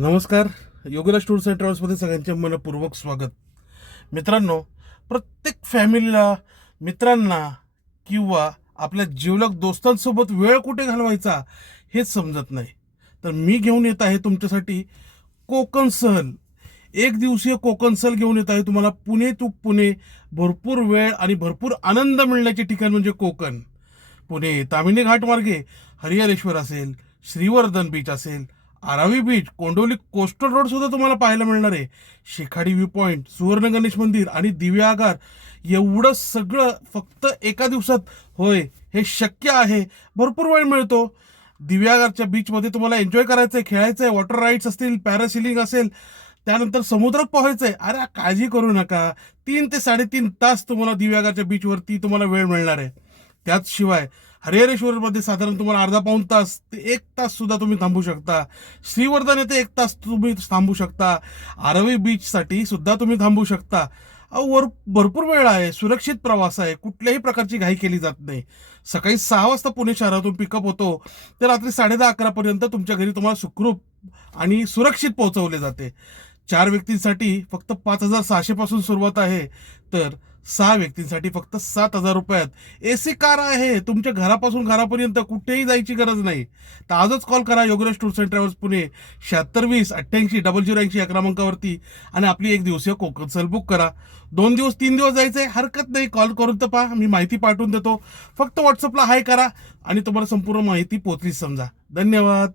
नमस्कार. Yograj tours and ट्रॅव्हल्समध्ये सगळ्यांचे मनपूर्वक स्वागत. मित्रांनो, प्रत्येक फॅमिलीला, मित्रांना किंवा आपल्या जिवलग दोस्तांसोबत वेळ कुठे घालवायचा हेच समजत नाही. तर मी घेऊन येत आहे तुमच्यासाठी कोकण सहल. एक दिवसीय कोकण सहल घेऊन येत आहे तुम्हाला. पुणे टू पुणे भरपूर वेळ आणि भरपूर आनंद मिळण्याचे ठिकाण म्हणजे कोकण. पुणे तामिनी घाट मार्गे हरिहरेश्वर असेल, श्रीवर्धन बीच असेल, आरावी बीच, कोंडोली कोस्टल रोड सुद्धा तुम्हाला पाहायला मिळणार आहे. शिखाडी व्ह्यू पॉइंट, सुवर्ण गणेश मंदिर आणि दिव्य आगार, एवढं सगळं फक्त एका दिवसात. होय, हे शक्य आहे. भरपूर वेळ मिळतो. दिव्यागारच्या बीचमध्ये तुम्हाला एन्जॉय करायचंय, खेळायचंय, वॉटर राईड्स असतील, पॅरासिलिंग असेल, त्यानंतर समुद्रात पोहायचंय. अरे काळजी करू नका. 3 ते 3.5 तास तुम्हाला दिव्यागारच्या बीचवरती तुम्हाला वेळ मिळणार आहे. त्याचशिवाय हरिहरेश्वरमध्ये साधारण तुम्हाला अर्धा पाऊण तास ते 1 तास सुद्धा तुम्ही थांबू शकता. श्रीवर्धन येथे 1 तास तुम्ही थांबू शकता. आरवी बीच साठी सुद्धा तुम्ही थांबू शकता. वर भरपूर वेळ आहे. सुरक्षित प्रवास आहे. कुठल्याही प्रकारची घाई केली जात नाही. सकाळी 6 वाजता पुणे शहरातून पिकअप होतो, तर रात्री 10:30-11 पर्यंत तुमच्या घरी तुम्हाला सुखरूप आणि सुरक्षित पोहोचवले जाते. 4 व्यक्तींसाठी फक्त 5,600 पासून सुरुवात आहे, तर 6 व्यक्तींसाठी फक्त 7,000 रुपयात एसी कार आहे. तुमच्या घरापासून घरापर्यंत कुठेही जायची गरज नाही. तर आजच कॉल करा Yogesh tours and travels Pune 7620 88 0080 या क्रमांकावरती आणि आपली एक दिवसीय कोकण सहल बुक करा. 2 दिवस 3 दिवस जायचंय, हरकत नाही. कॉल करून तर पहा, मी माहिती पाठवून देतो. फक्त व्हॉट्सअपला हाय करा आणि तुम्हाला संपूर्ण माहिती पोहोचलीच समजा. धन्यवाद.